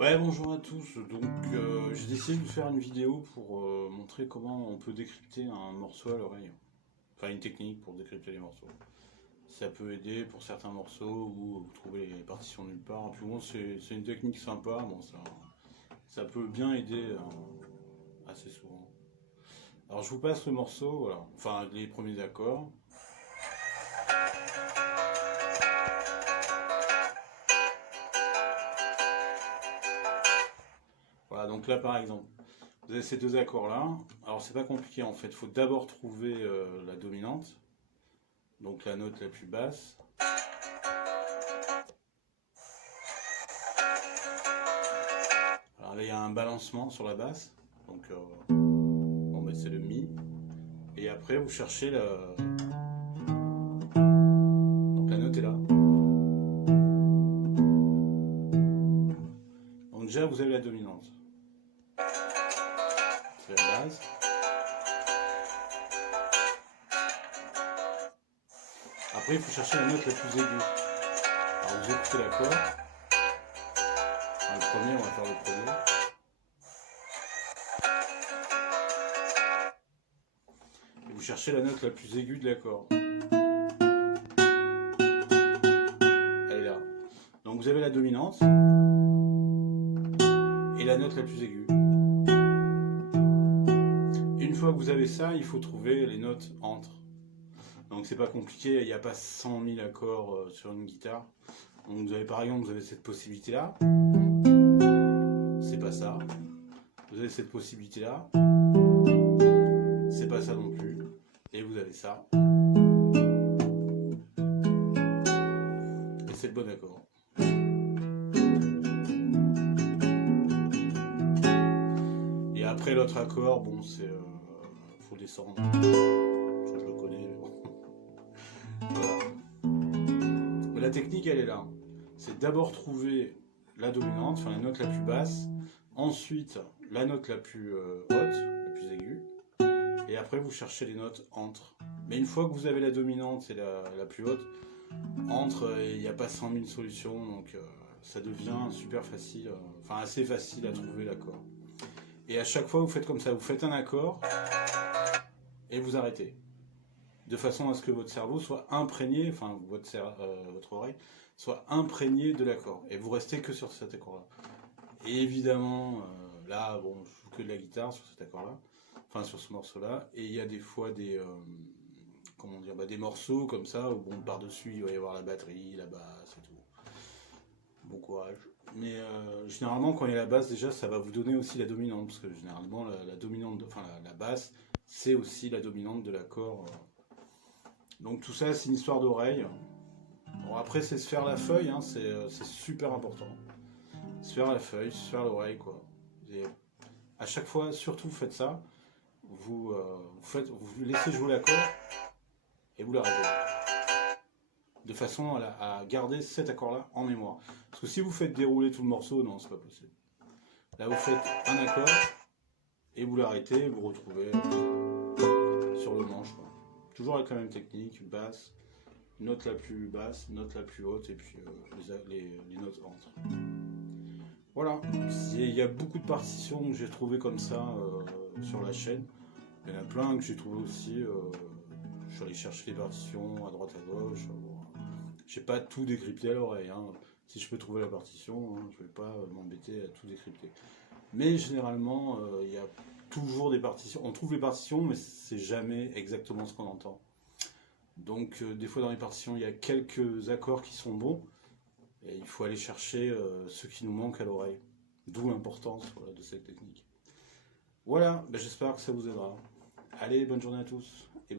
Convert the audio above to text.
Ouais, bonjour à tous. Donc, j'ai décidé de faire une vidéo pour montrer comment on peut décrypter un morceau à l'oreille. Enfin, une technique pour décrypter les morceaux. Ça peut aider pour certains morceaux ou vous trouvez les partitions nulle part. Puis bon, c'est une technique sympa. Bon, ça peut bien aider assez souvent. Alors, je vous passe le morceau, voilà. Enfin, les premiers accords. Voilà, donc là, par exemple, vous avez ces deux accords-là. Alors, c'est pas compliqué en fait. Il faut d'abord trouver la dominante. Donc, la note la plus basse. Alors là, il y a un balancement sur la basse. Donc, bon, ben, c'est le Mi. Et après, vous cherchez la. Donc, la note est là. Donc, déjà, vous avez la dominante. C'est la base. Après, il faut chercher la note la plus aiguë. Alors, vous écoutez l'accord. Enfin, le premier, on va faire le premier. Et vous cherchez la note la plus aiguë de l'accord. Elle est là. Donc, vous avez la dominante. Et la note la plus aiguë. Une fois que vous avez ça, il faut trouver les notes entre. Donc c'est pas compliqué, il n'y a pas 100 000 accords sur une guitare. Donc vous avez par exemple, vous avez cette possibilité là. C'est pas ça. Vous avez cette possibilité là. C'est pas ça non plus. Et vous avez ça. Et c'est le bon accord. Et après l'autre accord, bon c'est... faut descendre. Je le connais, mais bon. Voilà. Mais la technique elle est là. C'est d'abord trouver la dominante, enfin la note la plus basse, ensuite la note la plus haute, la plus aiguë, et après vous cherchez les notes entre. Mais une fois que vous avez la dominante et la plus haute, entre, il n'y a pas 100 000 solutions, donc ça devient super facile, enfin assez facile à trouver l'accord. Et à chaque fois vous faites comme ça, vous faites un accord et vous arrêtez. De façon à ce que votre cerveau soit imprégné, enfin votre oreille, soit imprégnée de l'accord. Et vous restez que sur cet accord-là. Et évidemment, là, bon, je joue que de la guitare sur cet accord-là, enfin sur ce morceau-là, et il y a des fois des, comment dire, des morceaux comme ça, où bon, par-dessus, il va y avoir la batterie, la basse et tout. Bon courage. Mais généralement, quand il y a la basse, déjà, ça va vous donner aussi la dominante, parce que généralement, la dominante, enfin la basse, c'est aussi la dominante de l'accord. Donc tout ça, c'est une histoire d'oreille. Bon, après, c'est se faire la feuille, hein, c'est super important. Se faire la feuille, se faire l'oreille, quoi. Et à chaque fois, surtout, faites ça. Vous laissez jouer l'accord et vous l'arrêtez. De façon à garder cet accord-là en mémoire. Parce que si vous faites dérouler tout le morceau, non, c'est pas possible. Là, vous faites un accord et vous l'arrêtez, vous retrouvez sur le manche, quoi. Toujours avec la même technique, basse, note la plus basse, note la plus haute, et puis les notes entre. Voilà, il y a beaucoup de partitions que j'ai trouvées comme ça sur la chaîne. Il y en a plein que j'ai trouvé aussi. Je suis allé chercher les partitions à droite à gauche. Bon, j'ai pas tout décrypté à l'oreille. Hein. Si je peux trouver la partition, hein, je vais pas m'embêter à tout décrypter. Mais généralement, il y a toujours des partitions. On trouve les partitions, mais c'est jamais exactement ce qu'on entend. Donc des fois dans les partitions, il y a quelques accords qui sont bons, et il faut aller chercher ce qui nous manque à l'oreille. D'où l'importance, voilà, de cette technique. Voilà, ben, j'espère que ça vous aidera. Allez, bonne journée à tous. Et